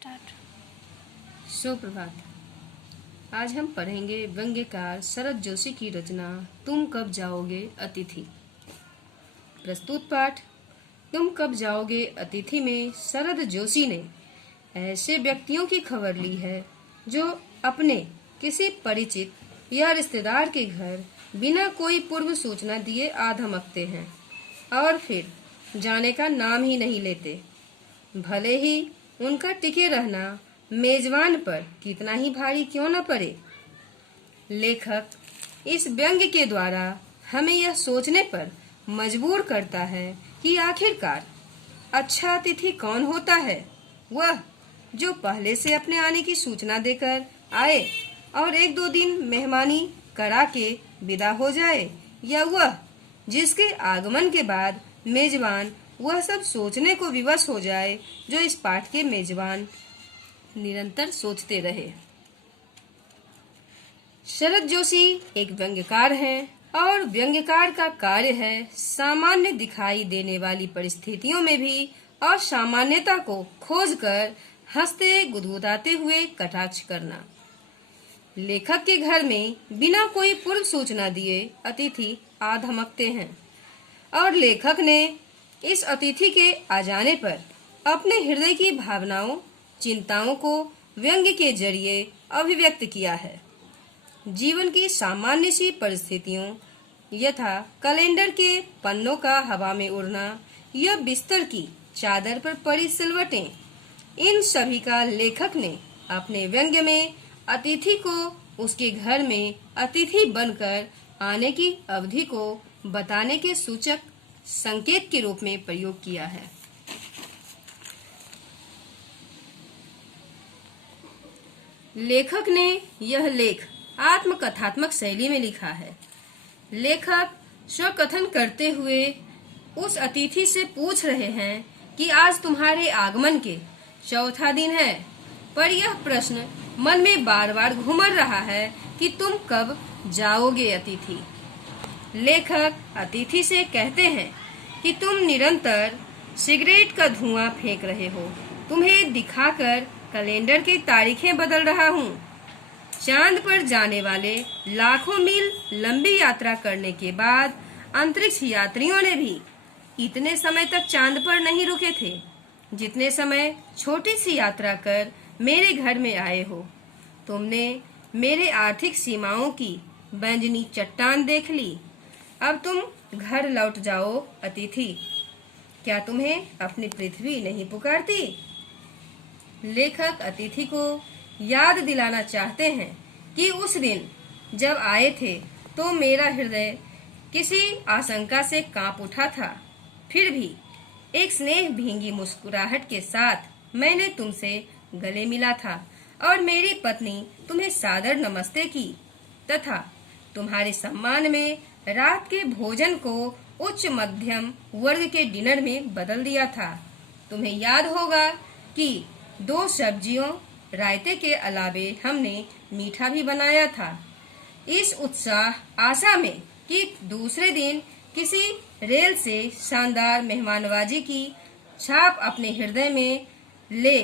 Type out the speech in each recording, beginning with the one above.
Start. सुप्रभात। आज हम पढ़ेंगे व्यंग्यकार शरद जोशी की रचना तुम कब जाओगे अतिथि। प्रस्तुत पाठ। तुम कब जाओगे अतिथि में शरद जोशी ने ऐसे व्यक्तियों की खबर ली है जो अपने किसी परिचित या रिश्तेदार के घर बिना कोई पूर्व सूचना दिए आ धमकते हैं और फिर जाने का नाम ही नहीं लेते, भले ही उनका टिके रहना मेजबान पर कितना ही भारी क्यों न पड़े। लेखक इस व्यंग्य के द्वारा हमें यह सोचने पर मजबूर करता है कि आखिरकार अच्छा अतिथि कौन होता है। वह जो पहले से अपने आने की सूचना देकर आए और एक दो दिन मेहमानी करा के विदा हो जाए, या वह जिसके आगमन के बाद मेजबान वह सब सोचने को विवश हो जाए जो इस पाठ के मेजबान निरंतर सोचते रहे। शरद जोशी एक व्यंग्यकार हैं और व्यंग्यकार का कार्य है सामान्य दिखाई देने वाली परिस्थितियों में भी असामान्यता को खोजकर हंसते गुदगुदाते हुए कटाक्ष करना। लेखक के घर में बिना कोई पूर्व सूचना दिए अतिथि आ धमकते हैं और लेखक ने इस अतिथि के आ जाने पर अपने हृदय की भावनाओं चिंताओं को व्यंग्य के जरिए अभिव्यक्त किया है। जीवन की सामान्य सी परिस्थितियों यथा कैलेंडर के पन्नों का हवा में उड़ना या बिस्तर की चादर पर पड़ी सिलवटें, इन सभी का लेखक ने अपने व्यंग्य में अतिथि को उसके घर में अतिथि बनकर आने की अवधि को बताने के सूचक संकेत के रूप में प्रयोग किया है। लेखक ने यह लेख आत्मकथात्मक शैली में लिखा है। लेखक स्वकथन करते हुए उस अतिथि से पूछ रहे हैं कि आज तुम्हारे आगमन के चौथा दिन है, पर यह प्रश्न मन में बार बार घूमर रहा है कि तुम कब जाओगे अतिथि। लेखक अतिथि से कहते हैं कि तुम निरंतर सिगरेट का धुआं फेंक रहे हो, तुम्हें दिखाकर कैलेंडर की तारीखें बदल रहा हूँ। चांद पर जाने वाले लाखों मील लंबी यात्रा करने के बाद अंतरिक्ष यात्रियों ने भी इतने समय तक चांद पर नहीं रुके थे जितने समय छोटी सी यात्रा कर मेरे घर में आए हो। तुमने मेरे आर्थिक सीमाओं की बैंजनी चट्टान देख ली, अब तुम घर लौट जाओ अतिथि। क्या तुम्हें अपनी पृथ्वी नहीं पुकारती? लेखक अतिथि को याद दिलाना चाहते हैं कि उस दिन जब आए थे तो मेरा हृदय किसी आशंका से कांप उठा था, फिर भी एक स्नेह भींगी मुस्कुराहट के साथ मैंने तुमसे गले मिला था और मेरी पत्नी तुम्हें सादर नमस्ते की तथा तुम्हारे सम्मान में रात के भोजन को उच्च मध्यम वर्ग के डिनर में बदल दिया था। तुम्हें याद होगा कि 2 सब्जियों रायते के अलावे हमने मीठा भी बनाया था, इस उत्साह आशा में कि दूसरे दिन किसी रेल से शानदार मेहमानवाजी की छाप अपने हृदय में ले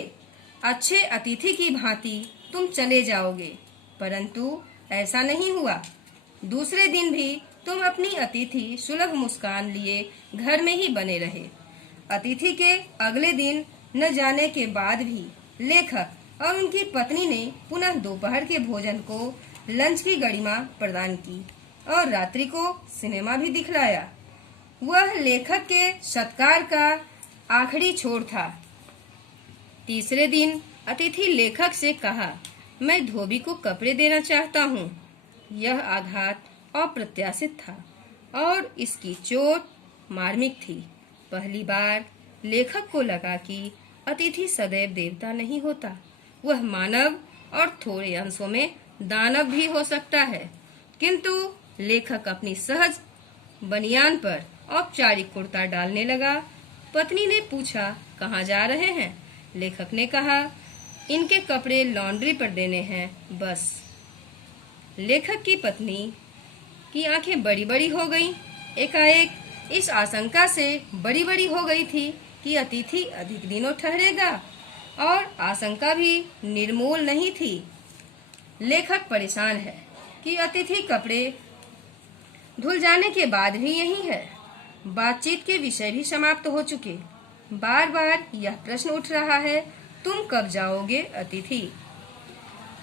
अच्छे अतिथि की भांति तुम चले जाओगे, परंतु ऐसा नहीं हुआ। दूसरे दिन भी तुम अपनी अतिथि सुलभ मुस्कान लिए घर में ही बने रहे। अतिथि के अगले दिन न जाने के बाद भी लेखक और उनकी पत्नी ने पुनः दोपहर के भोजन को लंच की गरिमा प्रदान की और रात्रि को सिनेमा भी दिखलाया। वह लेखक के सत्कार का आखिरी छोर था। तीसरे दिन अतिथि लेखक से कहा, मैं धोबी को कपड़े देना चाहता हूँ। यह आघात अप्रत्याशित था और इसकी चोट मार्मिक थी। पहली बार लेखक को लगा कि अतिथि सदैव देवता नहीं होता, वह मानव और थोड़े अंशों में दानव भी हो सकता है। किंतु लेखक अपनी सहज बनियान पर औपचारिक कुर्ता डालने लगा। पत्नी ने पूछा, कहाँ जा रहे हैं? लेखक ने कहा, इनके कपड़े लॉन्ड्री पर देने हैं, बस। लेखक की पत्नी की आंखें बड़ी बड़ी हो गईं। एकाएक इस आशंका से बड़ी बड़ी हो गई थी कि अतिथि अधिक दिनों ठहरेगा और आशंका भी निर्मूल नहीं थी। लेखक परेशान है कि अतिथि कपड़े धुल जाने के बाद भी यही है। बातचीत के विषय भी समाप्त हो चुके। बार बार यह प्रश्न उठ रहा है, तुम कब जाओगे अतिथि?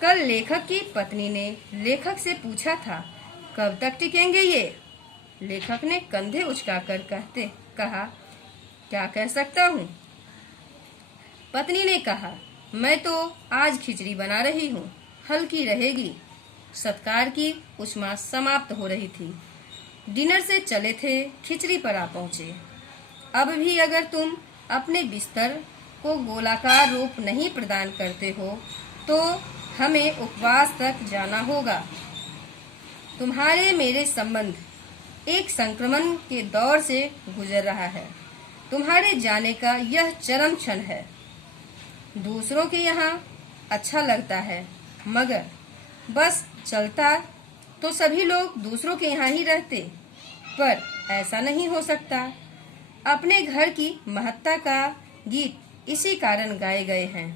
कल लेखक की पत्नी ने लेखक से पूछा था, कब तक टिकेंगे ये? लेखक ने कंधे उचकाकर कहा, क्या कह सकता हूँ? पत्नी ने कहा, मैं तो आज खिचड़ी बना रही हूँ, हल्की रहेगी। सत्कार की उष्मा समाप्त हो रही थी। डिनर से चले थे, खिचड़ी पर आ पहुँचे। अब भी अगर तुम अपने बिस्तर को गोलाकार रूप नहीं प्रदान करते हो तो हमें उपवास तक जाना होगा। तुम्हारे मेरे संबंध एक संक्रमण के दौर से गुजर रहा है। तुम्हारे जाने का यह चरम क्षण है। दूसरों के यहाँ अच्छा लगता है, मगर बस चलता तो सभी लोग दूसरों के यहाँ ही रहते, पर ऐसा नहीं हो सकता। अपने घर की महत्ता का गीत इसी कारण गाए गए हैं।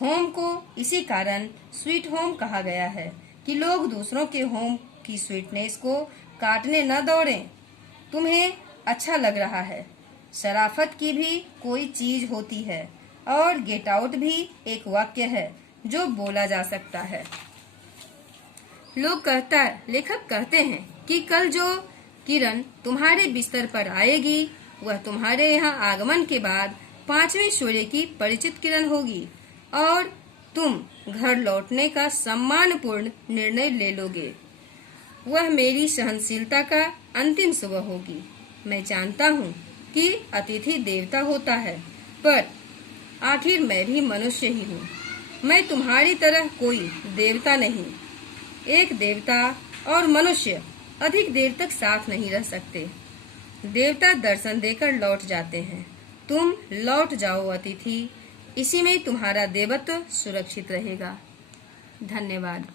होम को इसी कारण स्वीट होम कहा गया है कि लोग दूसरों के होम की स्वीटनेस को काटने न दौड़ें। तुम्हें अच्छा लग रहा है। शराफत की भी कोई चीज होती है और गेट आउट भी एक वाक्य है जो बोला जा सकता है। लेखक कहते हैं कि कल जो किरण तुम्हारे बिस्तर पर आएगी वह तुम्हारे यहाँ आगमन के बाद 5वें सूर्य की परिचित किरण होगी और तुम घर लौटने का सम्मानपूर्ण निर्णय ले लोगे। वह मेरी सहनशीलता का अंतिम सुबह होगी। मैं जानता हूँ कि अतिथि देवता होता है, पर आखिर मैं भी मनुष्य ही हूँ। मैं तुम्हारी तरह कोई देवता नहीं। एक देवता और मनुष्य अधिक देर तक साथ नहीं रह सकते। देवता दर्शन देकर लौट जाते हैं। तुम लौट जाओ अतिथि, इसी में तुम्हारा देवत्व सुरक्षित रहेगा। धन्यवाद।